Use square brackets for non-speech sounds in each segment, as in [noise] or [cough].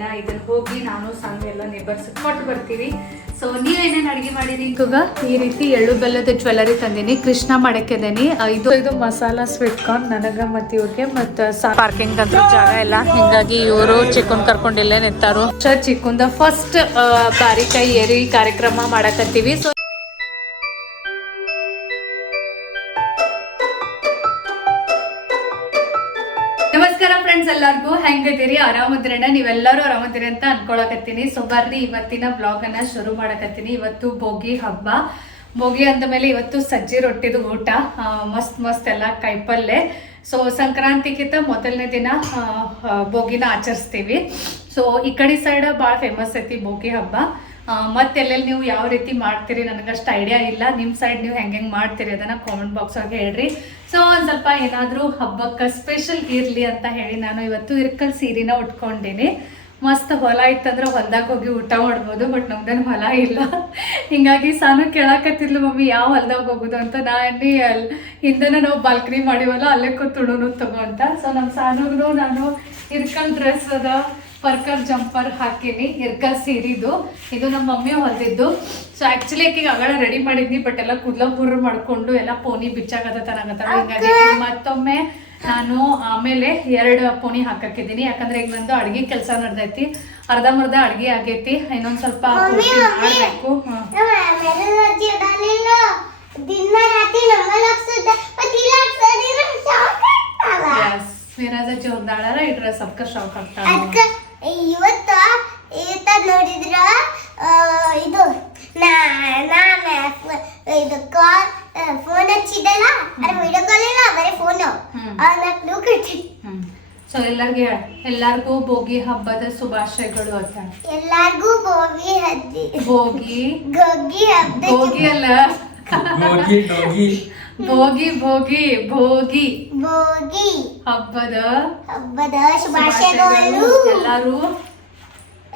ಇನ್ನ ಇದನ್ನ ಹೋಗಿ ನಾನು ಸಂಘ ಎಲ್ಲ ನೇಬರ್ಸ್ ಕೊಟ್ಟು ಬರ್ತೀವಿ. ಸೊ ನೀವೇನೇನು ಅಡುಗೆ ಮಾಡಿರಿ? ಇವಾಗ ಈ ರೀತಿ ಎಳ್ಳು ಬೆಲ್ಲದ ಜ್ಯುವೆಲರಿ ತಂದೀನಿ. ಕೃಷ್ಣ ಮಾಡಕ್ಕಿದ್ದೀನಿ ಇದು ಇದು ಮಸಾಲಾ ಸ್ವೀಟ್ ಕಾರ್ನ್ ನನಗ ಮತ್ತು ಇವ್ರಿಗೆ ಮತ್ತ ಪಾರ್ಕಿಂಗ್ ಅಂತ ಜಾಗ ಇಲ್ಲ. ಹಿಂಗಾಗಿ ಇವರು ಚಿಕ್ಕನ್ ಕರ್ಕೊಂಡಿಲ್ಲೇ ನಿಂತಾರು. ಚಿಕ್ಕಂದ ಫಸ್ಟ್ ಬಾರಿಕಾಯಿ ಏರಿ ಕಾರ್ಯಕ್ರಮ ಮಾಡಕತ್ತೀವಿ. ಸೊ ಹೆಂಗದಿರಿ? ಆರಾಮದಿರಣ್ಣ? ನೀವೆಲ್ಲರೂ ಆರಾಮದಿರಿ ಅಂತ ಅನ್ಕೊಳಕತ್ತೀನಿ. ಸೊ ಬರ್ರಿ, ಇವತ್ತಿನ ಬ್ಲಾಗ್ ಅನ್ನ ಶುರು ಮಾಡಕತ್ತೀನಿ. ಇವತ್ತು ಬೋಗಿ ಹಬ್ಬ. ಭೋಗಿ ಅಂದಮೇಲೆ ಇವತ್ತು ಸಜ್ಜಿ ರೊಟ್ಟಿದು ಊಟ. ಮಸ್ತ್ ಮಸ್ತ್ ಎಲ್ಲ ಕೈಪಲ್ಲೆ. ಸೊ ಸಂಕ್ರಾಂತಿಗಿಂತ ಮೊದಲನೇ ದಿನ ಬೋಗಿನ ಆಚರಿಸ್ತೀವಿ. ಸೊ ಈ ಕಡೆ ಸೈಡ್ ಭಾಳ ಫೇಮಸ್ ಐತಿ ಭೋಗಿ ಹಬ್ಬ. ಆ, ಮತ್ತೆ ಎಲ್ಲೆಲ್ಲಿ ನೀವು ಯಾವ ರೀತಿ ಮಾಡ್ತೀರಿ ನನಗಷ್ಟು ಐಡಿಯಾ ಇಲ್ಲ. ನಿಮ್ಮ ಸೈಡ್ ನೀವು ಹೆಂಗೆ ಹೆಂಗೆ ಮಾಡ್ತೀರಿ ಅದನ್ನು ಕಾಮೆಂಟ್ ಬಾಕ್ಸ್ ಒಳಗೆ ಹೇಳ್ರಿ. ಸೊ ಒಂದು ಸ್ವಲ್ಪ ಏನಾದರೂ ಹಬ್ಬಕ್ಕೆ ಸ್ಪೆಷಲ್ ಇರಲಿ ಅಂತ ಹೇಳಿ ನಾನು ಇವತ್ತು ಇರ್ಕಲ್ ಸೀರೆನ ಉಟ್ಕೊಂಡಿನಿ. ಮಸ್ತ್ ಹೊಲ ಇತ್ತಂದ್ರೆ ಹೊಲ್ದಾಗ ಹೋಗಿ ಊಟ ಮಾಡ್ಬೋದು ಬಟ್ ನಮ್ದೇನು ಹೊಲ ಇಲ್ಲ. ಹಿಂಗಾಗಿ ಸಾನು ಕೇಳಾಕತ್ತಿದ್ಲು ಮಮ್ಮಿ ಯಾವ ಹೊಲ್ದಾಗ ಹೋಗೋದು? ಅಂತ. ನಾನು ಹಿಂದೆನೇ ನಾವು ಬಾಲ್ಕನಿ ಮಾಡಿವಲ್ಲ ಅಲ್ಲೇ ಕೂತು ತುಣುನು ತಗೋ ಅಂತ. ಸೊ ನಮ್ಮ ಸಾನುಗೂ ನಾನು ಇರ್ಕಲ್ ಡ್ರೆಸ್ ಅದ. ಪರ್ಕರ್ ಜಂಪರ್ ಹಾಕಿನಿ ಇರ್ಕಲ್ ಸೀರಿದು. ಇದು ನಮ್ಮ ಮಮ್ಮಿ ಹೊಲ್ದಿದ್ದು. ಸೊ ಆಕ್ಚುಲಿ ಆಕೆ ಅಗಳ ರೆಡಿ ಮಾಡಿದ್ನಿ ಬಟ್ ಎಲ್ಲ ಕುದ್ಲ ಪೂರ್ರ ಮಾಡ್ಕೊಂಡು ಎಲ್ಲ ಪೋನಿ ಬಿಚ್ಚಾಗತ್ತ ಅನ್ನಕತ್ತಾಳ ಹಿಂಗಾಗಿ ಮತ್ತೊಮ್ಮೆ ನಾನು ಆಮೇಲೆ ಎರಡು ಪೋನಿ ಹಾಕಕ್ಕಿದ್ದೀನಿ. ಯಾಕಂದ್ರೆ ಈಗ ನಂದು ಅಡ್ಗೆ ಕೆಲಸ ನಡೆದೈತಿ. ಅರ್ಧಂಬರ್ಧ ಅಡ್ಗೆ ಆಗೈತಿ. ಇನ್ನೊಂದ್ ಸ್ವಲ್ಪ ಮಾಡಬೇಕು. ವಿರಾಜ ಜೋರ್ದಾಳರ ಡ್ರೆಸ್ ಅಪ್ಕ ಶಾಕ್ ಆಗ್ತಾಳ ಇವತ್ತ ಇವತ್ತ ನೋಡಿದ್ರ ಆ, ಇದು ನಾ ಇದು ಕಾಲ್ ಫೋನ್ ಹಚ್ಚಿದ್ದಲ್ಲ ಅದ್ರ ವಿಡಿಯೋ ಕಾಲ್ ಇಲ್ಲ ಬರೀ ಫೋನು ಕ್ಲೂ ಕೊಟ್ಟಿ ಹ್ಮ್. ಸೊ ಎಲ್ಲರಿಗೂ ಹೇಳ. ಎಲ್ಲಾರ್ಗೂ ಭೋಗಿ ಹಬ್ಬದ ಶುಭಾಶಯಗಳು ಅಂತ. ಎಲ್ಲಾರ್ಗೂ ಹೋಗಿ ಹಬ್ಬಿ ಭೋಗಿ ಗೋಗಿ ಹಬ್ಬದ ಭೋಗಿ ಅಲ್ಲ. ಭೋಗಿ ಡೋಗಿ. ಭೋಗಿ ಭೋಗಿ ಭೋಗಿ. ಭೋಗಿ. ಹಬ್ಬದ ಹಬ್ಬದ ಶುಭಾಶಯಗಳು ಎಲ್ಲರು.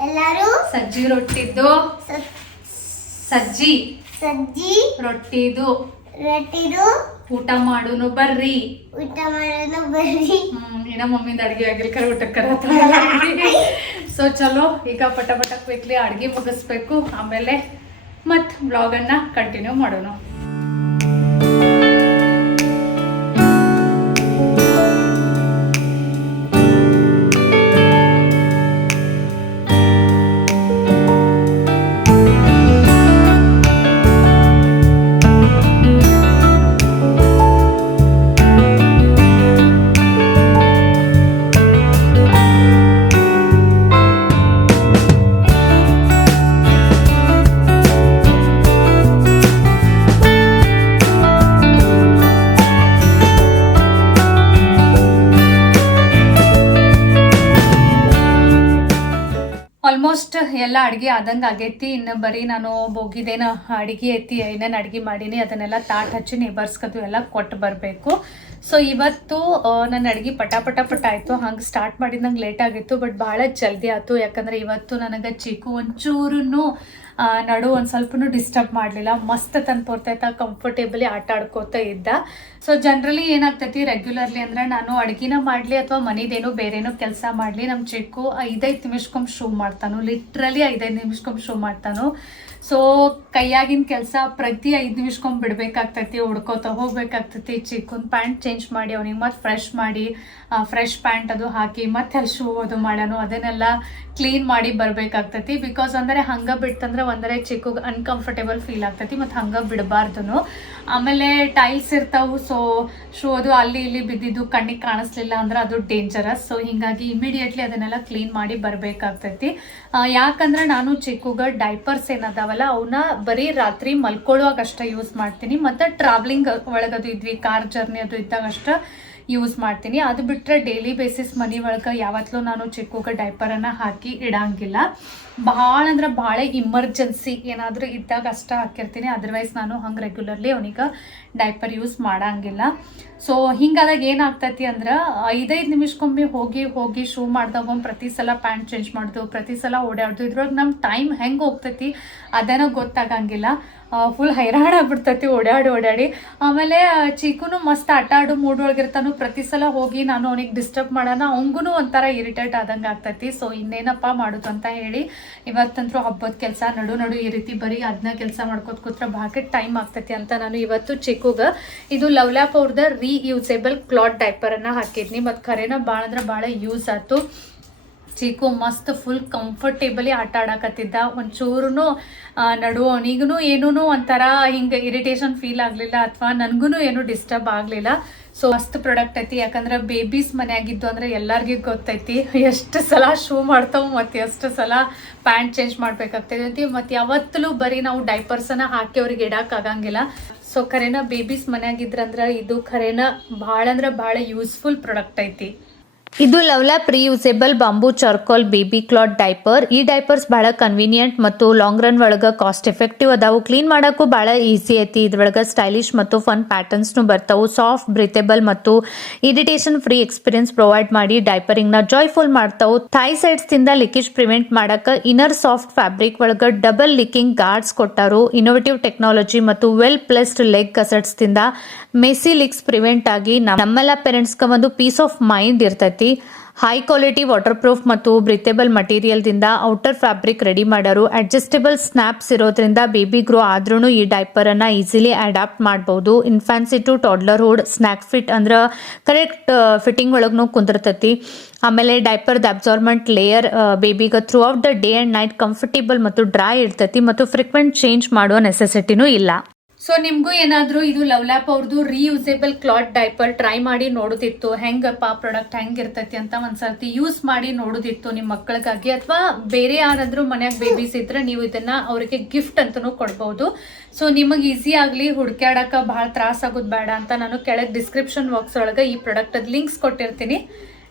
ಎಲ್ಲಾರು. ಸಜ್ಜಿ ರೊಟ್ಟಿದ್ದು. ಸಜ್ಜಿ ಸಜ್ಜಿ. ರೊಟ್ಟಿದು. ರೊಟ್ಟಿದು. ಊಟ ಮಾಡುನು ಬರ್ರಿ. ಊಟ ಮಾಡುನು ಬರ್ರಿ. ಹ್ಮ್ ಇನ್ನ ಮಮ್ಮಿಂದ ಅಡ್ಗೆ ಆಗಿಲ್ಕರ ಊಟಕ್ಕರ ಸೊ ಚಲೋ. ಈಗ ಪಟ ಪಟ ಕ್ವಿಕ್ಲಿ ಅಡ್ಗೆ ಮುಗಿಸ್ಬೇಕು. ಆಮೇಲೆ ಮತ್ ಬ್ಲಾಗನ್ನ ಕಂಟಿನ್ಯೂ ಮಾಡೋಣ. ಆಲ್ಮೋಸ್ಟ್ ಎಲ್ಲ ಅಡುಗೆ ಆದಂಗೆ ಆಗೈತಿ. ಇನ್ನು ಬರೀ ನಾನು ಬೋಗಿದೇನ ಅಡಿಗೆ ಐತಿ, ಏನೇನು ಅಡ್ಗೆ ಮಾಡೀನಿ, ಅದನ್ನೆಲ್ಲ ತಾಟ್ ಹಚ್ಚಿ ನೇಬರ್ಸ್ಕದು ಎಲ್ಲ ಕೊಟ್ಟು ಬರಬೇಕು. ಸೊ ಇವತ್ತು ನನ್ನ ಅಡುಗೆ ಪಟ ಪಟ ಪಟ ಆಯಿತು. ಹಂಗೆ ಸ್ಟಾರ್ಟ್ ಮಾಡಿದಂಗೆ ಲೇಟ್ ಆಗಿತ್ತು ಬಟ್ ಭಾಳ ಜಲ್ದಿ ಆಯ್ತು. ಯಾಕಂದರೆ ಇವತ್ತು ನನಗೆ ಚಿಕ್ಕು ಒಂಚೂರು ನಡು ಒಂದು ಸ್ವಲ್ಪನೂ ಡಿಸ್ಟರ್ಬ್ ಮಾಡಲಿಲ್ಲ. ಮಸ್ತ್ ತಂದು ಕೊಡ್ತೈತ ಕಂಫರ್ಟೇಬಲಿ ಆಟ ಆಡ್ಕೋತ ಇದ್ದ. ಸೊ ಜನರಲಿ ಏನಾಗ್ತೈತಿ? ರೆಗ್ಯುಲರ್ಲಿ ಅಂದ್ರೆ ನಾನು ಅಡುಗೆನ ಮಾಡಲಿ ಅಥವಾ ಮನಿದೇನೋ ಬೇರೇನೋ ಕೆಲಸ ಮಾಡಲಿ ನಮ್ಮ ಚಿಕ್ಕು ಐದೈದು ನಿಮಿಷಕ್ಕೊಮ್ಮೆ ಶೂ ಮಾಡ್ತಾನು. ಲಿಟ್ರಲಿ ಐದೈದು ನಿಮಿಷಕ್ಕೊಮ್ಮೆ ಶೂ ಮಾಡ್ತಾನು. ಸೊ ಕೈಯಾಗಿನ ಕೆಲಸ ಪ್ರತಿ ಐದು ನಿಮಿಷಕ್ಕೊಮ್ಮೆ ಬಿಡಬೇಕಾಗ್ತೈತಿ ಹುಡ್ಕೋತ ಹೋಗ್ಬೇಕಾಗ್ತೈತಿ. ಚಿಕ್ಕನ್ ಪ್ಯಾಂಟ್ ಚೇಂಜ್ ಮಾಡಿ, ಅವ್ನಿಗೆ ಮತ್ತೆ ಫ್ರೆಶ್ ಮಾಡಿ ಫ್ರೆಶ್ ಪ್ಯಾಂಟ್ ಅದು ಹಾಕಿ, ಮತ್ತೆ ಅಲ್ಲಿ ಶೂ ಅದು ಮಾಡೋನು ಅದನ್ನೆಲ್ಲ ಕ್ಲೀನ್ ಮಾಡಿ ಬರಬೇಕಾಗ್ತೈತಿ. ಬಿಕಾಸ್ ಅಂದರೆ ಹಂಗೆ ಬಿಡ್ತಂದ್ರೆ ಒಂದರೆ ಚಿಕ್ಕಗೆ ಅನ್ಕಂಫರ್ಟೇಬಲ್ ಫೀಲ್ ಆಗ್ತೈತಿ, ಮತ್ತು ಹಂಗೆ ಬಿಡಬಾರ್ದು ಆಮೇಲೆ ಟೈಲ್ಸ್ ಇರ್ತಾವು ಸೊ ಶೂ ಅದು ಅಲ್ಲಿ ಇಲ್ಲಿ ಬಿದ್ದಿದ್ದು ಕಣ್ಣಿಗೆ ಕಾಣಿಸ್ಲಿಲ್ಲ ಅಂದ್ರೆ ಅದು ಡೇಂಜರಸ್ ಸೊ ಹಿಂಗಾಗಿ ಇಮಿಡಿಯೇಟ್ಲಿ ಅದನ್ನೆಲ್ಲ ಕ್ಲೀನ್ ಮಾಡಿ ಬರಬೇಕಾಗ್ತೈತಿ. ಯಾಕಂದ್ರೆ ನಾನು ಚಿಕ್ಕುಗ ಡೈಪರ್ಸ್ ಏನದಾವಲ್ಲ ಅವನ್ನ ಬರೀ ರಾತ್ರಿ ಮಲ್ಕೊಳ್ಳುವಾಗ ಅಷ್ಟೇ ಯೂಸ್ ಮಾಡ್ತೀನಿ. ಮತ್ತು ಟ್ರಾವೆಲಿಂಗ್ ಒಳಗದು ಇದ್ವಿ ಕಾರ್ ಜರ್ನಿ ಅದು ಇದ್ದಾಗ ಅಷ್ಟೇ. ಯೂಸ್ ಮಾಡ್ತೀನಿ. ಅದು ಬಿಟ್ಟರೆ ಡೈಲಿ ಬೇಸಿಸ್ ಮನೆ ಒಳಗೆ ಯಾವತ್ತಲೂ ನಾನು ಚಿಕ್ಕಗೆ ಡೈಪರನ್ನು ಹಾಕಿ ಇಡಂಗಿಲ್ಲ. ಭಾಳ ಅಂದ್ರೆ ಭಾಳ ಇಮರ್ಜೆನ್ಸಿ ಏನಾದರೂ ಇದ್ದಾಗ ಅಷ್ಟೇ ಹಾಕಿರ್ತೀನಿ. ಅದರ್ವೈಸ್ ನಾನು ಹಂಗೆ ರೆಗ್ಯುಲರ್ಲಿ ಅವನಿಗೆ ಡೈಪರ್ ಯೂಸ್ ಮಾಡಂಗಿಲ್ಲ. ಸೊ ಹಿಂಗಾದಾಗ ಏನಾಗ್ತೈತಿ ಅಂದ್ರೆ ಐದೈದು ನಿಮಿಷಕ್ಕೊಮ್ಮೆ ಹೋಗಿ ಹೋಗಿ ಶೂ ಮಾಡ್ದಾಗ ಒಮ್ಮೆ ಪ್ರತಿ ಸಲ ಪ್ಯಾಂಟ್ ಚೇಂಜ್ ಮಾಡೋದು, ಪ್ರತಿ ಸಲ ಓಡಾಡೋದು ಇದ್ರೊಳಗೆ ನಮ್ಮ ಟೈಮ್ ಹೆಂಗೆ ಹೋಗ್ತೈತಿ ಅದನ್ನ ಗೊತ್ತಾಗಂಗಿಲ್ಲ. ಫುಲ್ ಹೈರಾಣ ಆಗ್ಬಿಡ್ತೈತಿ, ಓಡಾಡಿ ಓಡಾಡಿ. ಆಮೇಲೆ ಚೀಕುನು ಮಸ್ತ್ ಆಟ ಆಡು ಮೂಡ್ ಒಳಗಿರ್ತಾನು. ಪ್ರತಿ ಸಲ ಹೋಗಿ ನಾನು ಅವನಿಗೆ ಡಿಸ್ಟರ್ಬ್ ಮಾಡೋಣ. ಅವಂಗೂ ಒಂಥರ ಇರಿಟೇಟ್ ಆದಂಗೆ ಆಗ್ತೈತಿ. ಸೊ ಇನ್ನೇನಪ್ಪ ಮಾಡೋದು ಅಂತ ಹೇಳಿ ಇವತ್ತಂತೂ ಹಬ್ಬದ ಕೆಲಸ ನಡು ನಡು ಈ ರೀತಿ ಬರೀ ಅದನ್ನ ಕೆಲಸ ಮಾಡ್ಕೋತ ಕೂತ್ರೆ ಬಾಕೆಟ್ ಟೈಮ್ ಆಗ್ತೈತಿ ಅಂತ ನಾನು ಇವತ್ತು ಚಿಕ್ಕುಗೆ ಇದು ಲವ್ಲ್ಯಾಪ್ ಅವ್ರದ ರೀಯೂಸೇಬಲ್ ಕ್ಲಾತ್ ಡೈಪರನ್ನು ಹಾಕಿದ್ನಿ. ಮತ್ತು ಖರೇನ ಭಾಳ ಅಂದ್ರೆ ಭಾಳ ಯೂಸ್ ಆಯ್ತು ಚೀಕು ಮಸ್ತ್ ಫುಲ್ ಕಂಫರ್ಟೇಬಲಿ ಆಟ ಆಡಕತ್ತಿದ್ದ. ಒಂಚೂರು ನಡು ಅವನಿಗೂ ಏನೂ ಒಂಥರ ಹಿಂಗೆ ಇರಿಟೇಷನ್ ಫೀಲ್ ಆಗಲಿಲ್ಲ ಅಥವಾ ನನಗೂ ಏನು ಡಿಸ್ಟರ್ಬ್ ಆಗಲಿಲ್ಲ. ಸೊ ಮಸ್ತ್ ಪ್ರಾಡಕ್ಟ್ ಐತಿ. ಯಾಕಂದ್ರೆ ಬೇಬೀಸ್ ಮನೆಯಾಗಿದ್ದು ಅಂದ್ರೆ ಎಲ್ಲರಿಗೂ ಗೊತ್ತೈತಿ. ಎಷ್ಟು ಸಲ ಶೂ ಮಾಡ್ತಾವೆ ಮತ್ತು ಎಷ್ಟು ಸಲ ಪ್ಯಾಂಟ್ ಚೇಂಜ್ ಮಾಡ್ಬೇಕಾಗ್ತೈತಿ ಮತ್ತು ಯಾವತ್ತಲೂ ಬರೀ ನಾವು ಡೈಪರ್ಸನ್ನ ಹಾಕಿ ಅವ್ರಿಗೆ ಇಡೋಕ್ಕಾಗಂಗಿಲ್ಲ ಸೊ ಖರೇನ ಬೇಬೀಸ್ ಮನೆಯಾಗಿದ್ರಂದ್ರೆ ಇದು ಖರೇನ ಭಾಳ ಅಂದ್ರೆ ಭಾಳ ಯೂಸ್ಫುಲ್ ಪ್ರಾಡಕ್ಟ್ ಐತಿ. ಇದು ಲವ್ಲಾಪ್ reusable bamboo, charcoal, baby cloth, diaper. ಈ ಡೈಪರ್ಸ್ ಬಹಳ ಕನ್ವೀನಿಯಂಟ್ ಮತ್ತು ಲಾಂಗ್ ರನ್ ಒಳಗ ಕಾಸ್ಟ್ ಎಫೆಕ್ಟಿವ್ ಅದಾವು. ಕ್ಲೀನ್ ಮಾಡೋಕ್ಕೂ ಬಹಳ ಈಸಿ ಐತಿ. ಇದ್ರೊಳಗ ಸ್ಟೈಲಿಶ್ ಮತ್ತು ಫನ್ ಪ್ಯಾಟರ್ನ್ಸ್ನು ಬರ್ತಾವು. ಸಾಫ್ಟ್ ಬ್ರೀತೆಬಲ್ ಮತ್ತು ಇರಿಟೇಷನ್ ಫ್ರೀ ಎಕ್ಸ್ಪೀರಿಯನ್ಸ್ ಪ್ರೊವೈಡ್ ಮಾಡಿ ಡೈಪರಿಂಗ್ನ ಜಾಯ್ಫುಲ್ ಮಾಡ್ತಾವು. ಥೈ ಸೈಡ್ಸ್ ದಿಂದ ಲಿಕೇಜ್ ಪ್ರಿವೆಂಟ್ ಮಾಡಕ ಇನ್ನರ್ ಸಾಫ್ಟ್ ಫ್ಯಾಬ್ರಿಕ್ ಒಳಗ ಡಬಲ್ ಲಿಕ್ಕಿಂಗ್ ಗಾರ್ಡ್ಸ್ ಕೊಟ್ಟಾರು. ಇನೋವೇಟಿವ್ ಟೆಕ್ನಾಲಜಿ ಮತ್ತು ವೆಲ್ ಪ್ಲೇಸ್ಡ್ ಲೆಗ್ ಕಸಟ್ಸ್ ದಿಂದ ಮೆಸಿ ಲಿಕ್ಸ್ ಪ್ರಿವೆಂಟ್ ಆಗಿ ನಮ್- ನಮ್ಮೆಲ್ಲ ಪೇರೆಂಟ್ಸ್ಗೆ ಒಂದು ಪೀಸ್ ಆಫ್ ಮೈಂಡ್ ಇರ್ತೈತಿ. ಹೈ ಕ್ವಾಲಿಟಿ ವಾಟರ್ ಪ್ರೂಫ್ ಮತ್ತು ಬ್ರಿಥೇಬಲ್ ಮಟೀರಿಯಲ್ದಿಂದ ಔಟರ್ ಫ್ಯಾಬ್ರಿಕ್ ರೆಡಿ ಮಾಡೋರು ಅಡ್ಜಸ್ಟೇಬಲ್ ಸ್ನ್ಯಾಪ್ಸ್ ಇರೋದ್ರಿಂದ ಬೇಬಿ ಗ್ರೋ ಆದ್ರೂ ಈ ಡೈಪರ್ ಅನ್ನ ಈಸಿಲಿ ಅಡಾಪ್ಟ್ ಮಾಡಬಹುದು infancy to toddlerhood snug fit ಅಂದ್ರೆ ಕರೆಕ್ಟ್ ಫಿಟ್ಟಿಂಗ್ ಒಳಗೂ ಕುಂದಿರ್ತೈತಿ. ಆಮೇಲೆ ಡೈಪರ್ದ absorbent layer ಬೇಬಿಗೆ throughout the day and night comfortable ಮತ್ತು ಡ್ರೈ ಇರ್ತೈತಿ ಮತ್ತು ಫ್ರೀಕ್ವೆಂಟ್ ಚೇಂಜ್ ಮಾಡುವ ನೆಸೆಸಿಟಿನೂ ಇಲ್ಲ. ಸೊ ನಿಮಗೂ ಏನಾದರೂ ಇದು ಲವ್ಲ್ಯಾಪ್ ಅವ್ರದ್ದು ರೀಯೂಸೇಬಲ್ ಕ್ಲಾತ್ ಡೈಪರ್ ಟ್ರೈ ಮಾಡಿ ನೋಡೋದಿತ್ತು ಹೆಂಗಪ್ಪ ಪ್ರಾಡಕ್ಟ್ ಹೆಂಗಿರ್ತೈತಿ ಅಂತ ಒಂದ್ಸರ್ತಿ ಯೂಸ್ ಮಾಡಿ ನೋಡೋದಿತ್ತು ನಿಮ್ಮ ಮಕ್ಕಳಿಗಾಗಿ ಅಥವಾ ಬೇರೆ ಯಾರಾದರೂ ಮನೆಯಾಗ ಬೇಬೀಸ್ ಇದ್ರೆ ನೀವು ಇದನ್ನ ಅವರಿಗೆ ಗಿಫ್ಟ್ ಅಂತಲೂ ಕೊಡ್ಬೋದು. ಸೊ ನಿಮಗೆ ಈಸಿ ಆಗಲಿ, ಹುಡ್ಕ್ಯಾಡಕ್ಕೆ ಭಾಳ ತ್ರಾಸ ಆಗೋದು ಬೇಡ ಅಂತ ನಾನು ಕೆಳಗೆ ಡಿಸ್ಕ್ರಿಪ್ಷನ್ ಬಾಕ್ಸ್ ಒಳಗೆ ಈ ಪ್ರಾಡಕ್ಟದ ಲಿಂಕ್ಸ್ ಕೊಟ್ಟಿರ್ತೀನಿ.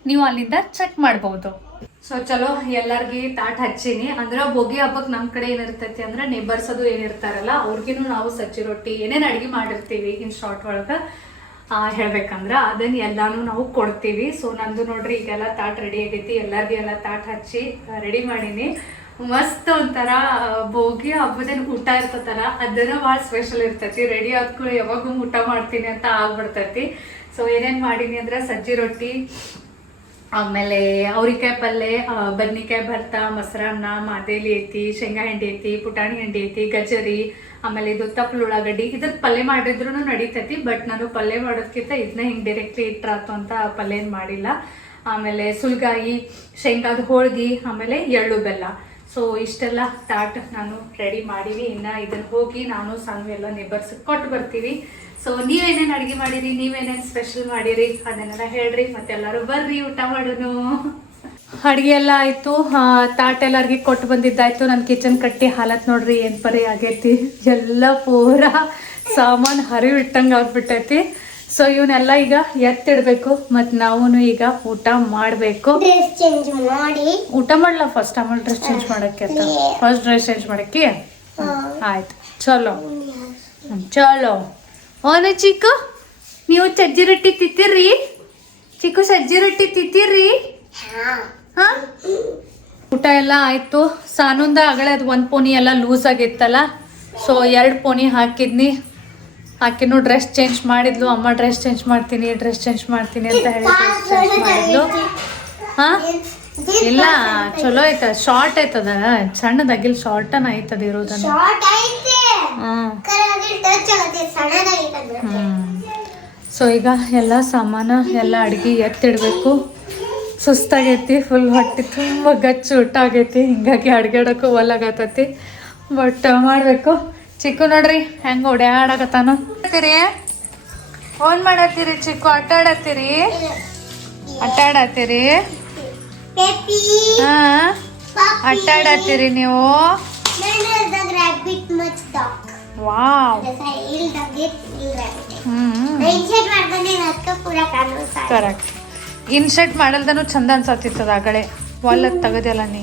ನೀವು ಅಲ್ಲಿಂದ ಚೆಕ್ ಮಾಡ್ಬೋದು. ಸೊ ಚಲೋ, ಎಲ್ಲಾರ್ಗಿ ತಾಟ್ ಹಚ್ಚೀನಿ. ಅಂದ್ರೆ ಬೋಗಿ ಹಬ್ಬಕ್ಕೆ ನಮ್ಮ ಕಡೆ ಏನಿರ್ತೈತಿ ಅಂದ್ರೆ ನೇಬರ್ಸ್ ಅದು ಏನಿರ್ತಾರಲ್ಲ ಅವ್ರಿಗೂ ನಾವು ಸಜ್ಜಿ ರೊಟ್ಟಿ ಏನೇನು ಅಡುಗೆ ಮಾಡಿರ್ತೀವಿ ಇನ್ ಶಾರ್ಟ್ ಒಳಗೆ ಹೇಳ್ಬೇಕಂದ್ರ ಅದನ್ನ ಎಲ್ಲಾನು ನಾವು ಕೊಡ್ತೀವಿ. ಸೊ ನಂದು ನೋಡ್ರಿ ಈಗೆಲ್ಲ ತಾಟ್ ರೆಡಿ ಆಗೈತಿ. ಎಲ್ಲರಿಗೆ ಎಲ್ಲ ತಾಟ್ ಹಚ್ಚಿ ರೆಡಿ ಮಾಡೀನಿ. ಮಸ್ತ್ ಒಂಥರ ಬೋಗಿ ಹಬ್ಬದೇನು ಊಟ ಇರ್ತತಲ್ಲ, ಅದನ್ನ ಭಾಳ ಸ್ಪೆಷಲ್ ಇರ್ತೈತಿ. ರೆಡಿ ಆದ್ಕೂಡ ಯಾವಾಗೂ ಊಟ ಮಾಡ್ತೀನಿ ಅಂತ ಆಗ್ಬಿಡ್ತೈತಿ. ಸೊ ಏನೇನು ಮಾಡೀನಿ ಅಂದ್ರೆ ಸಜ್ಜಿ ರೊಟ್ಟಿ ಆಮೇಲೆ ಅವ್ರಿಕಾಯಿ ಪಲ್ಯ ಆ, ಬದ್ನಿಕಾಯಿ ಭರ್ತ ಮೊಸರನ್ನ ಮಾದೇಲಿ ಐತಿ ಶೇಂಗಾ ಹಿಂಡಿ ಐತಿ ಪುಟಾಣಿ ಹಿಂಡಿ ಐತಿ ಗಜರಿ ಆಮೇಲೆ ಇದು ತಪ್ಪಲು ಉಳ್ಳಾಗಡ್ಡಿ. ಇದ್ರ ಪಲ್ಯ ಮಾಡಿದ್ರು ನಡೀತೈತಿ ಬಟ್ ನಾನು ಪಲ್ಯ ಮಾಡೋದ್ಕಿಂತ ಇದನ್ನ ಹಿಂಗೆ ಡೈರೆಕ್ಟ್ಲಿ ಇಟ್ರಾತು ಅಂತ ಪಲ್ಯ ಏನ್ ಮಾಡಿಲ್ಲ. ಆಮೇಲೆ ಸುಲ್ಗಾಯಿ ಶೇಂಗಾದ ಹೋಳ್ಗಿ ಆಮೇಲೆ ಎಳ್ಳು ಬೆಲ್ಲ. ಸೊ ಇಷ್ಟೆಲ್ಲ ತಾಟ್ ನಾನು ರೆಡಿ ಮಾಡೀನಿ. ಇನ್ನು ಇದನ್ನ ಹೋಗಿ ನಾನು ಸಣ್ಣ ಎಲ್ಲ ನೇಬರ್ಸ್ ಕೊಟ್ಟು ಬರ್ತೀವಿ. ಸೊ ನೀವೇನೇನು ಅಡುಗೆ ಮಾಡಿರಿ? ನೀವೇನೇನು ಸ್ಪೆಷಲ್ ಮಾಡಿರಿ? ಅದನ್ನೆಲ್ಲ ಹೇಳ್ರಿ ಮತ್ತೆಲ್ಲರೂ ಬರ್ರಿ ಊಟ ಮಾಡೋನು. ಅಡುಗೆ ಎಲ್ಲ ಆಯಿತು. ತಾಟ್ ಎಲ್ಲರಿಗೆ ಕೊಟ್ಟು ಬಂದಿದ್ದಾಯ್ತು. ನನ್ನ ಕಿಚನ್ ಕಟ್ಟಿ ಹಾಲತ್ ನೋಡ್ರಿ ಏನು ಪರಿ ಆಗೈತಿ. ಎಲ್ಲ ಪೂರ ಸಾಮಾನು ಹರಿವು ಇಟ್ಟಂಗೆ ಆಗ್ಬಿಟ್ಟೈತಿ. ಸೊ ಇವನ್ನೆಲ್ಲ ಈಗ ಎತ್ತಿಡ್ಬೇಕು ಮತ್ತು ನಾವು ಈಗ ಊಟ ಮಾಡಬೇಕು. ಡ್ರೆಸ್ ಚೇಂಜ್ ಮಾಡಿ. ಊಟ ಮಾಡ್ಲಾ ಫಸ್ಟ್ ಆಮೇಲೆ ಡ್ರೆಸ್ ಚೇಂಜ್ ಮಾಡಕ್ಕೆ ಅಂತ ಫಸ್ಟ್ ಡ್ರೆಸ್ ಚೇಂಜ್ ಮಾಡಕ್ಕೆ? ಆಯ್ತು. ಚಲೋ. ಚಲೋ. ಓನ ಚಿಕ್ಕು? ನೀವು ಸಜ್ಜಿ ರೊಟ್ಟಿ ತಿಂತೀರಿ? ಚಿಕ್ಕು ಸಜ್ಜಿ ರೊಟ್ಟಿ ತಿಂತೀರಿ? ಹಾ? ಹಾ ಊಟ ಎಲ್ಲ ಆಯ್ತು. ಸಾನೊಂದ ಆಗಲೇ ಅದು ಒಂದು ಪೋನಿ ಎಲ್ಲ ಲೂಸ್ ಆಗಿತ್ತಲ್ಲ? ಸೊ ಎರಡು ಪೋನಿ ಹಾಕಿದ್ನಿ. ಆಕಿನೂ ಡ್ರೆಸ್ ಚೇಂಜ್ ಮಾಡಿದ್ಲು. ಅಮ್ಮ ಡ್ರೆಸ್ ಚೇಂಜ್ ಮಾಡ್ತೀನಿ ಡ್ರೆಸ್ ಚೇಂಜ್ ಮಾಡ್ತೀನಿ ಅಂತ ಹೇಳಿ ಡ್ರೆಸ್ ಚೇಂಜ್ ಮಾಡಿದ್ಲು. ಹಾ? ಇಲ್ಲ ಚಲೋ ಐತ ಶಾರ್ಟ್ ಐತದ ಸಣ್ಣದಾಗಿಲ್ ಅನ್ನ ಐತದ ಇರೋದನ್ನ? ಶಾರ್ಟ್ ಸೊ ಈಗ ಎಲ್ಲ ಸಾಮಾನು ಎಲ್ಲ ಅಡುಗೆ ಎತ್ತಿಡಬೇಕು. ಸುಸ್ತಾಗೈತಿ ಫುಲ್ ಹೊಟ್ಟೆ ತುಂಬ ಗಚ್ಚು ಊಟ ಆಗೈತಿ. ಹಿಂಗಾಗಿ ಅಡ್ಗಾಡಕ್ಕೂ ಒಲ್ಲಾಗತ್ತೈತಿ ಬಟ್ ಮಾಡಬೇಕು. ಚಿಕ್ಕು ನೋಡ್ರಿ ಹೆಂಗೆ ಓಡ್ಯಾಡಕತ್ತಾನ? ಫೋನ್ ಮಾಡತ್ತೀರಿ ಚಿಕ್ಕು ಆಟಾಡತ್ತೀರಿ ಆಟ ಆಡತ್ತೀರಿ ಪೆಪ್ಪಿ. ಹಾ? ಆಟ ಆಡತ್ತೀರಿ ನೀವು? ಕಾಣಿಸ್ತಾ ಕರೆಕ್ಟ್ ಇನ್ಸರ್ಟ್ ಮಾಡಲ್ದನು ಚಂದ ಅನ್ಸತ್ತಿತ್ತದ ಆಗಳೆ ಹೊಲದ್ ತೆಗದಲ್ಲ ನೀ.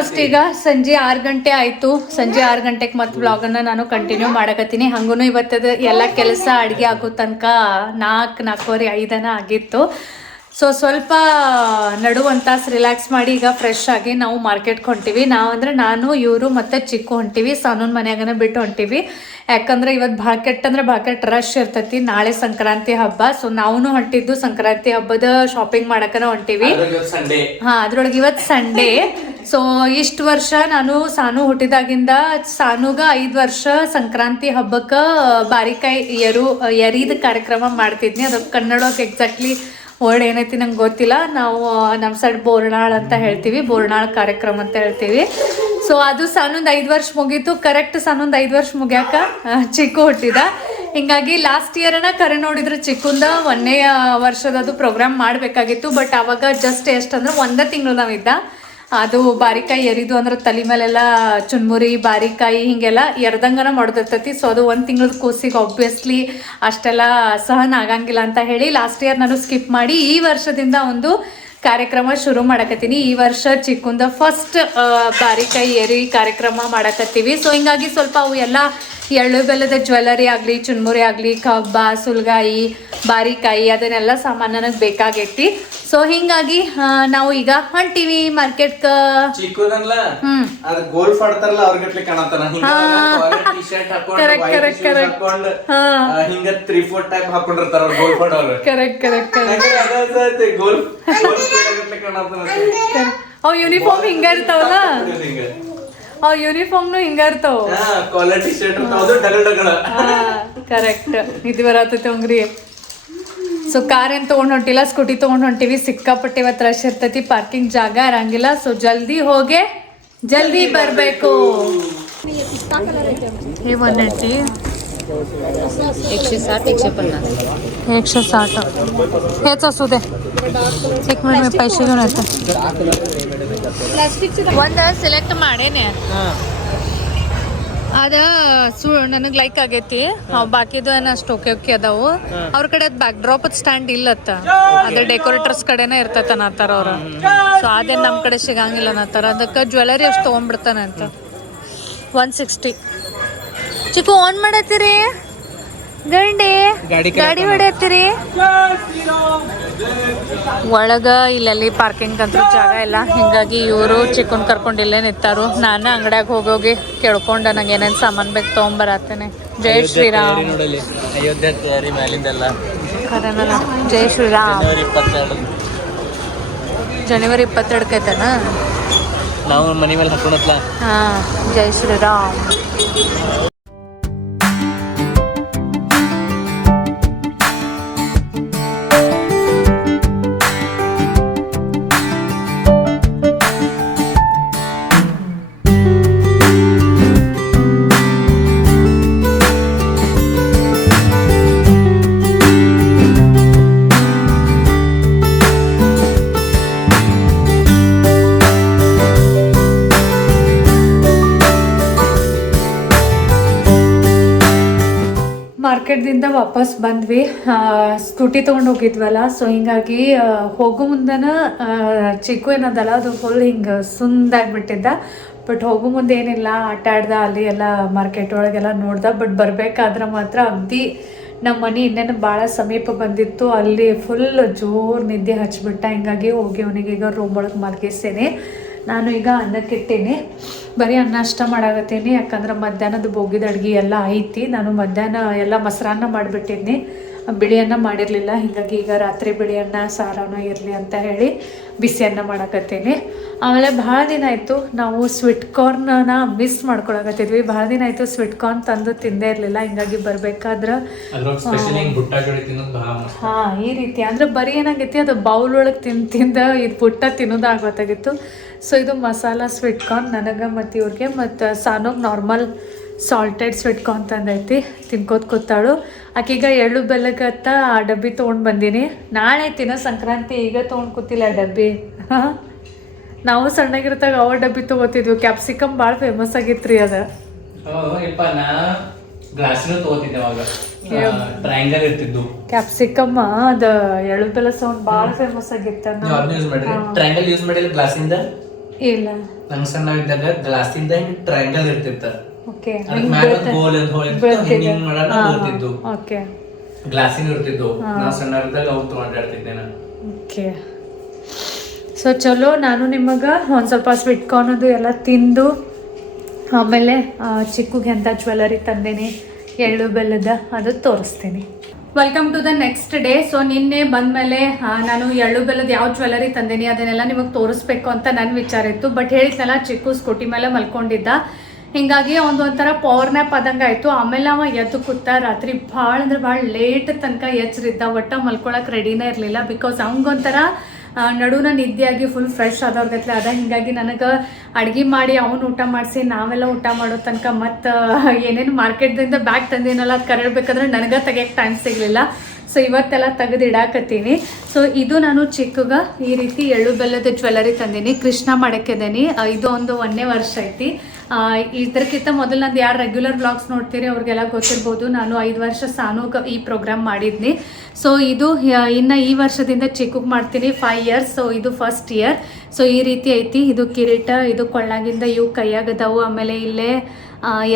ಆಲ್ಮೋಸ್ಟ್ ಈಗ ಸಂಜೆ ಆರು ಗಂಟೆ ಆಯ್ತು. ಸಂಜೆ ಆರು ಗಂಟೆಗೆ ಮತ್ತೆ ಬ್ಲಾಗನ್ನ ನಾನು ಕಂಟಿನ್ಯೂ ಮಾಡಕತ್ತೀನಿ. ಹಂಗೂ ಇವತ್ತದ ಎಲ್ಲ ಕೆಲಸ ಅಡುಗೆ ಆಗೋ ತನಕ ನಾಲ್ಕು ನಾಲ್ಕೂವರೆ ಐದನ ಆಗಿತ್ತು. ಸೊ ಸ್ವಲ್ಪ ನಡು ಒಂದು ತಾಸು ರಿಲ್ಯಾಕ್ಸ್ ಮಾಡಿ ಈಗ ಫ್ರೆಶ್ ಆಗಿ ನಾವು ಮಾರ್ಕೆಟ್ಗೆ ಹೊಂಟಿವಿ. ನಾವು ಅಂದ್ರೆ ನಾನು ಇವರು ಮತ್ತೆ ಚಿಕ್ಕು ಹೊಂಟಿವಿ. ಸಾನೂನ್ ಮನೆಯಾಗನ ಬಿಟ್ಟು ಹೊಂಟಿವಿ. ಯಾಕಂದ್ರೆ ಇವತ್ತು ಬಾಕೆಟ್ ಅಂದರೆ ಕೆಟ್ಟ ರಶ್ ಇರ್ತೈತಿ. ನಾಳೆ ಸಂಕ್ರಾಂತಿ ಹಬ್ಬ. ಸೊ ನಾವು ಹೊಂಟಿದ್ದು ಸಂಕ್ರಾಂತಿ ಹಬ್ಬದ ಶಾಪಿಂಗ್ ಮಾಡಕನ ಹೊಂಟಿವಿ. ಹಾ ಅದ್ರೊಳಗೆ ಇವತ್ತು ಸಂಡೇ ಸೊ ಇಷ್ಟು ವರ್ಷ ನಾನು ಸಾನು ಹುಟ್ಟಿದಾಗಿಂದ ಸಾನುಗ ಐದು ವರ್ಷ ಸಂಕ್ರಾಂತಿ ಹಬ್ಬಕ್ಕೆ ಬಾರಿಕಾಯಿ ಎರು ಎರಿದ ಕಾರ್ಯಕ್ರಮ ಮಾಡ್ತಿದ್ನಿ. ಅದಕ್ಕೆ ಕನ್ನಡಕ್ಕೆ ಎಕ್ಸಾಕ್ಟ್ಲಿ ವರ್ಡ್ ಏನೈತಿ ನಂಗೆ ಗೊತ್ತಿಲ್ಲ. ನಾವು ನಮ್ಮ ಸೈಡ್ ಬೋರ್ನಾಳ್ ಅಂತ ಹೇಳ್ತೀವಿ. ಬೋರ್ನಾಳ್ ಕಾರ್ಯಕ್ರಮ ಅಂತ ಹೇಳ್ತೀವಿ. ಸೊ ಅದು ಸಾನೊಂದು ಐದು ವರ್ಷ ಮುಗೀತು. ಕರೆಕ್ಟ್ ಸಾನೊಂದು ಐದು ವರ್ಷ ಮುಗ್ಯಾಕ ಚಿಕ್ಕು ಹುಟ್ಟಿದ. ಹಿಂಗಾಗಿ ಲಾಸ್ಟ್ ಇಯರ್ನ ಕರೆ ನೋಡಿದ್ರೆ ಚಿಕ್ಕಂದ. ಒಂದನೇ ವರ್ಷದದು ಪ್ರೋಗ್ರಾಮ್ ಮಾಡಬೇಕಾಗಿತ್ತು. ಬಟ್ ಅವಾಗ ಜಸ್ಟ್ ಎಷ್ಟಂದ್ರೆ ಒಂದೇ ತಿಂಗಳು ನಾವಿದ್ದ ಅದು ಬಾರಿಕಾಯಿ ಎರಿದು ಅಂದ್ರೆ ತಲೆ ಮೇಲೆಲ್ಲ ಚುನ್ಮುರಿ ಬಾರಿಕಾಯಿ ಹಿಂಗೆಲ್ಲ ಎರ್ದಂಗನ ಮಾಡ್ದಿರ್ತೈತಿ. ಸೊ ಅದು ಒಂದು ತಿಂಗಳದ ಕೂಸಿಗೆ ಆಬ್ವಿಯಸ್ಲಿ ಅಷ್ಟೆಲ್ಲ ಸಹನ ಆಗಂಗಿಲ್ಲ ಅಂತ ಹೇಳಿ ಲಾಸ್ಟ್ ಇಯರ್ ನಾನು ಸ್ಕಿಪ್ ಮಾಡಿ ಈ ವರ್ಷದಿಂದ ಒಂದು ಕಾರ್ಯಕ್ರಮ ಶುರು ಮಾಡಕತ್ತೀನಿ. ಈ ವರ್ಷ ಚಿಕ್ಕುಂದ ಫಸ್ಟ್ ಬಾರಿಕಾಯಿ ಎರಿ ಕಾರ್ಯಕ್ರಮ ಮಾಡಕತ್ತೀವಿ. ಸೊ ಹಿಂಗಾಗಿ ಸ್ವಲ್ಪ ಅವು ಎಲ್ಲ ಎಳ್ಳು ಬೆಲ್ಲದ ಜ್ಯುವೆಲ್ಲರಿ ಆಗಲಿ ಚುನ್ಮುರಿ ಆಗಲಿ ಕಬ್ಬ ಸುಲ್ಗಾಯಿ ಬಾರಿಕಾಯಿ ಅದನ್ನೆಲ್ಲ ಸಾಮಾನು ನನಗೆ ಬೇಕಾಗೈತಿ. ಸೊ ಹಿಂಗಾಗಿ ನಾವು ಈಗ ಹೊಂಟಿವಿ ಮಾರ್ಕೆಟ್ [laughs] ಅವ್ ಯೂನಿಫಾರ್ಮ್ ಹಿಂಗ ಇರ್ತಾವಲ್ಲ? ಹಿಂಗ ಅವ್ ಯೂನಿಫಾರ್ಮ್ನು ಹಿಂಗ ಇರ್ತಾವ ಹಾ ಕಾಲರ್ ಟಿ ಶರ್ಟ್ ಅದು ಡಗಲ್ ಡಗಳ ಕರೆಕ್ಟ್ ಇದು ಬರತ್ತೈತೆ ಹಂಗ್ರಿ ಸೊ ಕಾರ್ ಏನ್ ತೊಗೊಂಡ್ ಹೊಂಟಿಲ್ಲ ಸ್ಕೂಟಿ ತೊಗೊಂಡ್ ಹೊಂಟಿವಿ ಸಿಕ್ಕಾಪಟ್ಟೆ ಇವತ್ತು ರಶ್ ಇರ್ತೈತಿ ಪಾರ್ಕಿಂಗ್ ಜಾಗ ಇರಂಗಿಲ್ಲ ಸೊ ಜಲ್ದಿ ಹೋಗೆ ಜಲ್ದಿ ಬರಬೇಕು हे वन एटी एकशे साठ एकशे पन्नास एकशे साठ हेच असू दे एक मिनिट मी पैसे घेऊन येते ಒಂದು ಸೆಲೆಕ್ಟ್ ಮಾಡೇನೆ. ಅದ ಸು ನನಗೆ ಲೈಕ್ ಆಗೈತಿ. ಅವ್ ಬಾಕಿದು ಏನು ಅಷ್ಟು ಓಕೆ ಓಕೆ ಅದಾವು. ಅವ್ರ ಕಡೆ ಅದು ಬ್ಯಾಕ್ ಡ್ರಾಪ್ ಸ್ಟ್ಯಾಂಡ್ ಇಲ್ಲತ್ತ ಅದ ಡೆಕೋರೇಟರ್ಸ್ ಕಡೆನೇ ಇರ್ತೈತೆ ಅನ್ನತ್ತಾರ ಅವ್ರ. ಸೊ ಅದೇನು ನಮ್ಮ ಕಡೆ ಸಿಗಂಗಿಲ್ಲ ಅನ್ನತ್ತಾರ. ಅದಕ್ಕೆ ಜ್ಯುವೆಲರಿ ಅಷ್ಟು ತಗೊಂಡ್ಬಿಡ್ತಾನೆ ಅಂತ ಒನ್ ಸಿಕ್ಸ್ಟಿ ಚಿಕ್ಕು ಆನ್ ಮಾಡತ್ತೀರಿ? ಗಂಡಿ ಗಾಡಿ ಹೊಡೆಯತ್ತೀರಿ? ಒಳಗ ಇಲ್ಲೆಲ್ಲಿ ಪಾರ್ಕಿಂಗ್ ಅಂತ ಜಾಗ ಇಲ್ಲ. ಹಿಂಗಾಗಿ ಇವರು ಚಿಕ್ಕನ್ ಕರ್ಕೊಂಡು ಇಲ್ಲೇ ನಿಂತಾರು. ನಾನು ಅಂಗಡ್ಯಾಗ ಹೋಗೋಗಿ ಕೇಳ್ಕೊಂಡ ನಂಗೆ ಏನೇನು ಸಾಮಾನು ಬೇಕು ತೊಗೊಂಬರತ್ತೇನೆ ಜೈ ಶ್ರೀರಾಮ್. ಅಯೋಧ್ಯೆ ತಯಾರಿ ಮ್ಯಾಲಿಂದೆಲ್ಲ ಖರೇನಲ್ಲ ಜೈ ಶ್ರೀರಾಮ್. ಜನವರಿ ಇಪ್ಪತ್ತೆರಡು. ಜನವರಿ ಇಪ್ಪತ್ತೆರಡಕ್ಕೆ ಐತನ ನಾವು ಮನೆ ಮೇಲೆ ಹಾಕೊಂಡತ್ಲ ಹಾಂ ಜೈ ಶ್ರೀರಾಮ್. ಮಾರ್ಕೆಟ್ದಿಂದ ವಾಪಸ್ ಬಂದ್ವಿ. ಸ್ಕೂಟಿ ತೊಗೊಂಡು ಹೋಗಿದ್ವಲ್ಲ ಸೊ ಹಿಂಗಾಗಿ ಹೋಗೋ ಮುಂದನ ಚಿಕ್ಕು ಏನದಲ್ಲ, ಅದು ಫುಲ್ ಹಿಂಗೆ ಸುಂದಾಗ್ಬಿಟ್ಟಿದ್ದ. ಬಟ್ ಹೋಗೋ ಮುಂದೆ ಏನಿಲ್ಲ, ಆಟ ಆಡ್ದ, ಅಲ್ಲಿ ಎಲ್ಲ ಮಾರ್ಕೆಟ್ ಒಳಗೆಲ್ಲ ನೋಡ್ದ. ಬಟ್ ಬರಬೇಕಾದ್ರೆ ಮಾತ್ರ ಅಗ್ದಿ ನಮ್ಮ ಮನೆ ಇನ್ನೇನು ಭಾಳ ಸಮೀಪ ಬಂದಿತ್ತು. ಅಲ್ಲಿ ಫುಲ್ ಜೋರು ನಿದ್ದೆ ಹಚ್ಬಿಟ್ಟ. ಹಿಂಗಾಗಿ ಹೋಗಿ ಅವನಿಗೆ ಈಗ ರೂಮ್ ಒಳಗೆ ಮಲಗಿಸ್ತೇನೆ. ನಾನು ಈಗ ಅನ್ನಕ್ಕಿಟ್ಟೀನಿ ಬರೀ ಅನ್ನ ಅಷ್ಟ ಮಾಡಾಕತ್ತೀನಿ ಯಾಕಂದ್ರೆ ಮಧ್ಯಾಹ್ನದ ಬೋಗಿದ ಅಡ್ಗೆ ಎಲ್ಲ ಐತಿ. ನಾನು ಮಧ್ಯಾಹ್ನ ಎಲ್ಲ ಮೊಸರನ್ನ ಮಾಡಿಬಿಟ್ಟಿದ್ನಿ. ಬಿಳಿ ಅನ್ನ ಮಾಡಿರಲಿಲ್ಲ ಹೀಗಾಗಿ ಈಗ ರಾತ್ರಿ ಬಿಳಿ ಅನ್ನ ಸಾರನೂ ಇರಲಿ ಅಂತ ಹೇಳಿ ಬಿಸಿ ಅನ್ನ ಮಾಡಾಕತ್ತೀನಿ. ಆಮೇಲೆ ಭಾಳ ದಿನ ಆಯಿತು ನಾವು ಸ್ವೀಟ್ ಕಾರ್ನ್ನ ಮಿಸ್ ಮಾಡ್ಕೊಳಕತ್ತಿದ್ವಿ. ಭಾಳ ದಿನ ಆಯಿತು ಸ್ವೀಟ್ ಕಾರ್ನ್ ತಂದು ತಿಂದೇ ಇರಲಿಲ್ಲ ಹಿಂಗಾಗಿ ಬರಬೇಕಾದ್ರೆ ಹಾಂ. ಈ ರೀತಿ. ಅಂದ್ರೆ ಬರೀ ಏನಾಗೈತಿ ಅದು ಬೌಲ್ ಒಳಗೆ ತಿಂದು ತಿಂದ ಇದು ಪುಟ್ಟ ತಿನ್ನೋದು ಆಗೋತ್ತಾಗಿತ್ತು ಸೊ ಇದು ಮಸಾಲ ಸ್ವೀಟ್ ಕಾರ್ನ್ ನನಗೆ ಮತ್ತು ಇವ್ರಿಗೆ ಮತ್ತು ಸಾನೋಗ್ ನಾರ್ಮಲ್ ಸಾಲ್ಟೆಡ್ ಸ್ವೀಟ್ ಕಾರ್ನ್ ತಂದೈತಿ. ತಿನ್ಕೋತ ಕೂತಾಳು. ಆಕೀಗ ಎಳ್ಳು ಬೆಲ್ಲಗತ್ತ ಆ ಡಬ್ಬಿ ತೊಗೊಂಡು ಬಂದೀನಿ. ನಾಳೆ ತಿನ್ನೋ ಸಂಕ್ರಾಂತಿ ಈಗ ತೊಗೊಂಡು ಕೂತಿಲ್ಲ ಆ ಡಬ್ಬಿ. [laughs] ನಾವು ಸಣ್ಣಗಿರ್ತಾಗ ಅವ ಡಬ್ಬಿ ತೊಗೋತಿದ್ವಿ. ಕ್ಯಾಪ್ಸಿಕಮ್ ಭಾಳ ಫೇಮಸ್ ಆಗಿತ್ತು ರೀ ಅದು ಕ್ಯಾಪ್ಸಿಕಮ್ ಅದ ಎಳ್ಳು ಬೆಲ್ಲ ಸೌಂಡ್ ಭಾಳ ಫೇಮಸ್ ಆಗಿತ್ತು. ಇಲ್ಲ. ನಂಗ್ ಸಣ್ಣ ಇದ್ದಾಗ ಗ್ಲಾಸಿಂದ ಹಿಂಗ್ ಟ್ರಯಾಂಗಲ್ ಇರ್ತಿತ್ತ. ಓಕೆ ಅದಕ್ಕೆ ಮ್ಯಾಲ ಗೋಲ್ ಅಂತ ಹೋಗಿತ್ತು ಹಿಂಗ್ ಮಾಡೋಣ ಬೀಳ್ತಿದ್ದು ಓಕೆ ಗ್ಲಾಸಿನ ಇರ್ತಿದ್ದು ನಾನು ಸಣ್ಣ ಇದ್ದಾಗ ಅವ್ ತಗೊಂಡಾಡ್ತಿದ್ದೆ ನಾನು. ಓಕೆ ಸೊ ಚಲೋ ನಾನು ನಿಮಗೆ ಒಂದು ಸ್ವಲ್ಪ ಸ್ವೀಟ್ ಕಾರ್ನ್ ಅದು ಎಲ್ಲ ತಿಂದು ಆಮೇಲೆ ಚಿಕ್ಕಗೆ ಎಂಥ ಜ್ಯುವೆಲರಿ ತಂದೇನಿ ಎಳ್ಳು ಬೆಲ್ಲದ ಅದು ತೋರಿಸ್ತೀನಿ. Welcome to the next day so ನಿನ್ನೆ ಬಂದಮೇಲೆ ನಾನು ಎಳ್ಳು ಬೆಲ್ಲದ ಯಾವ ಜ್ಯುವೆಲ್ಲರಿ ತಂದೇನಿ ಅದನ್ನೆಲ್ಲ ನಿಮಗೆ ತೋರಿಸ್ಬೇಕು ಅಂತ ನನ್ನ ವಿಚಾರ ಇತ್ತು. ಬಟ್ ಹೇಳಿದ್ನಲ್ಲ, ಚಿಕ್ಕು ಸ್ಕೂಟಿ ಮೇಲೆ ಮಲ್ಕೊಂಡಿದ್ದ. ಹಿಂಗಾಗಿ ಒಂದು ಒಂಥರ ಪವರ್ ನ್ಯಾಪ್ ಆದಂಗೆ ಆಯಿತು. ಆಮೇಲೆ ಅವ ಎದ್ದು ಕೂತ ರಾತ್ರಿ ಭಾಳ ಅಂದ್ರೆ ಭಾಳ ಲೇಟ್ ತನಕ ಎಚ್ಚರಿದ್ದ. ಒಟ್ಟ ಮಲ್ಕೊಳಕ್ಕೆ ರೆಡಿನೇ ಇರಲಿಲ್ಲ ಬಿಕಾಸ್ ಅವಂಗೊಂಥರ ನಡುನ ನಿದ್ದೆಯಾಗಿ ಫುಲ್ ಫ್ರೆಶ್ ಆದವ್ರಗತ್ಲೆ ಅದ ಹಿಂಗಾಗಿ ನನಗೆ ಅಡ್ಗೆ ಮಾಡಿ ಅವನು ಊಟ ಮಾಡಿಸಿ, ನಾವೆಲ್ಲ ಊಟ ಮಾಡೋ ತನಕ ಮತ್ತು ಏನೇನು ಮಾರ್ಕೆಟ್ದಿಂದ ಬ್ಯಾಗ್ ತಂದಿನಲ್ಲ, ಅದು ಕರಡ್ಬೇಕಂದ್ರೆ ನನಗೆ ತೆಗಿಯೋಕ್ಕೆ ಟೈಮ್ ಸಿಗಲಿಲ್ಲ. ಸೊ ಇವತ್ತೆಲ್ಲ ತೆಗೆದು ಇಡಾಕತ್ತೀನಿ. ಸೊ ಇದು ನಾನು ಚಿಕ್ಕಗ ಈ ರೀತಿ ಎಳ್ಳು ಬೆಲ್ಲದ ಜ್ಯುವೆಲ್ಲರಿ ತಂದೀನಿ. ಕೃಷ್ಣ ಮಾಡಕ್ಕಿದ್ದೀನಿ ಇದು ಒಂದು ಒಂದನೇ ವರ್ಷ ಐತಿ. ಇದಕ್ಕಿಂತ ಮೊದಲು ನಂದು ಯಾರು ರೆಗ್ಯುಲರ್ ಬ್ಲಾಗ್ಸ್ ನೋಡ್ತೀರಿ ಅವ್ರಿಗೆಲ್ಲ ಗೊತ್ತಿರ್ಬೋದು. ನಾನು ಐದು ವರ್ಷ ಸಾನು ಈ ಪ್ರೋಗ್ರಾಮ್ ಮಾಡಿದ್ನಿ. ಸೊ ಇದು ಇನ್ನು ಈ ವರ್ಷದಿಂದ ಚಿಕ್ಕಗ್ ಮಾಡ್ತೀನಿ ಫೈವ್ ಇಯರ್ಸ್ ಸೊ ಇದು ಫಸ್ಟ್ ಇಯರ್ ಸೊ ಈ ರೀತಿ ಐತಿ. ಇದು ಕಿರೀಟ, ಇದು ಕೊಳ್ಳಾಗಿಂದ ಇವು ಕೈಯಾಗದವು, ಆಮೇಲೆ ಇಲ್ಲೇ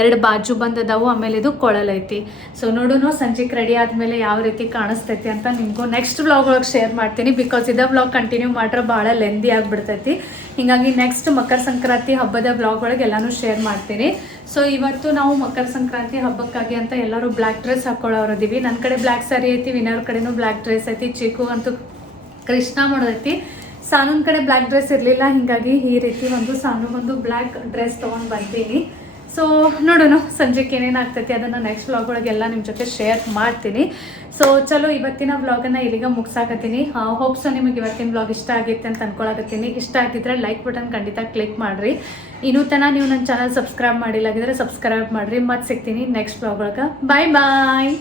ಎರಡು ಬಾಜು ಬಂದದವು, ಆಮೇಲೆ ಇದು ಕೊಳಲೈತಿ ಸೊ ನೋಡೋಣ ಸಂಜೆಗೆ ರೆಡಿ ಆದಮೇಲೆ ಯಾವ ರೀತಿ ಕಾಣಿಸ್ತೈತಿ ಅಂತ ನಿಮಗೂ ನೆಕ್ಸ್ಟ್ ಬ್ಲಾಗ್ ಒಳಗೆ ಶೇರ್ ಮಾಡ್ತೀನಿ. ಬಿಕಾಸ್ ಇದೇ ಬ್ಲಾಗ್ ಕಂಟಿನ್ಯೂ ಮಾಡ್ರೆ ಭಾಳ ಲೆಂದಿ ಆಗಿಬಿಡ್ತೈತಿ. ಹಿಂಗಾಗಿ ನೆಕ್ಸ್ಟ್ ಮಕರ ಸಂಕ್ರಾಂತಿ ಹಬ್ಬದ ಬ್ಲಾಗ್ ಒಳಗೆ ಎಲ್ಲಾನು ಶೇರ್ ಮಾಡ್ತೀನಿ. ಸೊ ಇವತ್ತು ನಾವು ಮಕರ ಸಂಕ್ರಾಂತಿ ಹಬ್ಬಕ್ಕಾಗಿ ಅಂತ ಎಲ್ಲರೂ ಬ್ಲ್ಯಾಕ್ ಡ್ರೆಸ್ ಹಾಕೊಳ್ಳೋರಿದ್ದೀವಿ ನನ್ನ ಕಡೆ ಬ್ಲ್ಯಾಕ್ ಸ್ಯಾರಿ ಐತಿ ವಿನರ್ ಕಡೆನೂ ಬ್ಲ್ಯಾಕ್ ಡ್ರೆಸ್ ಐತಿ ಚಿಕ್ಕು ಅಂತೂ ಕೃಷ್ಣ ಮಾಡೋದೈತಿ ಸಾನೂನ್ ಕಡೆ ಬ್ಲ್ಯಾಕ್ ಡ್ರೆಸ್ ಇರಲಿಲ್ಲ, ಹೀಗಾಗಿ ಈ ರೀತಿ ಒಂದು ಸಾನು ಒಂದು ಬ್ಲ್ಯಾಕ್ ಡ್ರೆಸ್ ತೊಗೊಂಡು ಬಂದೀನಿ. ಸೊ ನೋಡೋಣ. ಸಂಜೆಗೆ ಏನೇನು ಆಗ್ತೈತಿ ಅದನ್ನು ನೆಕ್ಸ್ಟ್ ವ್ಲಾಗ್ ಒಳಗೆಲ್ಲ ನಿಮ್ಮ ಜೊತೆ ಶೇರ್ ಮಾಡ್ತೀನಿ. ಸೊ ಚಲೋ, ಇವತ್ತಿನ ವ್ಲಾಗನ್ನು ಇಲ್ಲಿಗೆ ಮುಗಿಸಾಕತ್ತೀನಿ. ಹೋಪ್ ಸೊ ನಿಮಗೆ ಇವತ್ತಿನ ವ್ಲಾಗ್ ಇಷ್ಟ ಆಗೈತೆ ಅಂತ ಅನ್ಕೊಳಕತ್ತೀನಿ. ಇಷ್ಟ ಆಗಿದ್ರೆ ಲೈಕ್ ಬಟನ್ ಖಂಡಿತ ಕ್ಲಿಕ್ ಮಾಡಿರಿ. ಇನ್ನೂ ತನ ನೀವು ನನ್ನ ಚಾನಲ್ ಸಬ್ಸ್ಕ್ರೈಬ್ ಮಾಡಿಲ್ಲ ಆಗಿದ್ರೆ ಸಬ್ಸ್ಕ್ರೈಬ್ ಮಾಡಿರಿ. ಮತ್ತೆ ಸಿಗ್ತೀನಿ ನೆಕ್ಸ್ಟ್ ವ್ಲಾಗ್ ಒಳಗೆ. ಬಾಯ್ ಬಾಯ್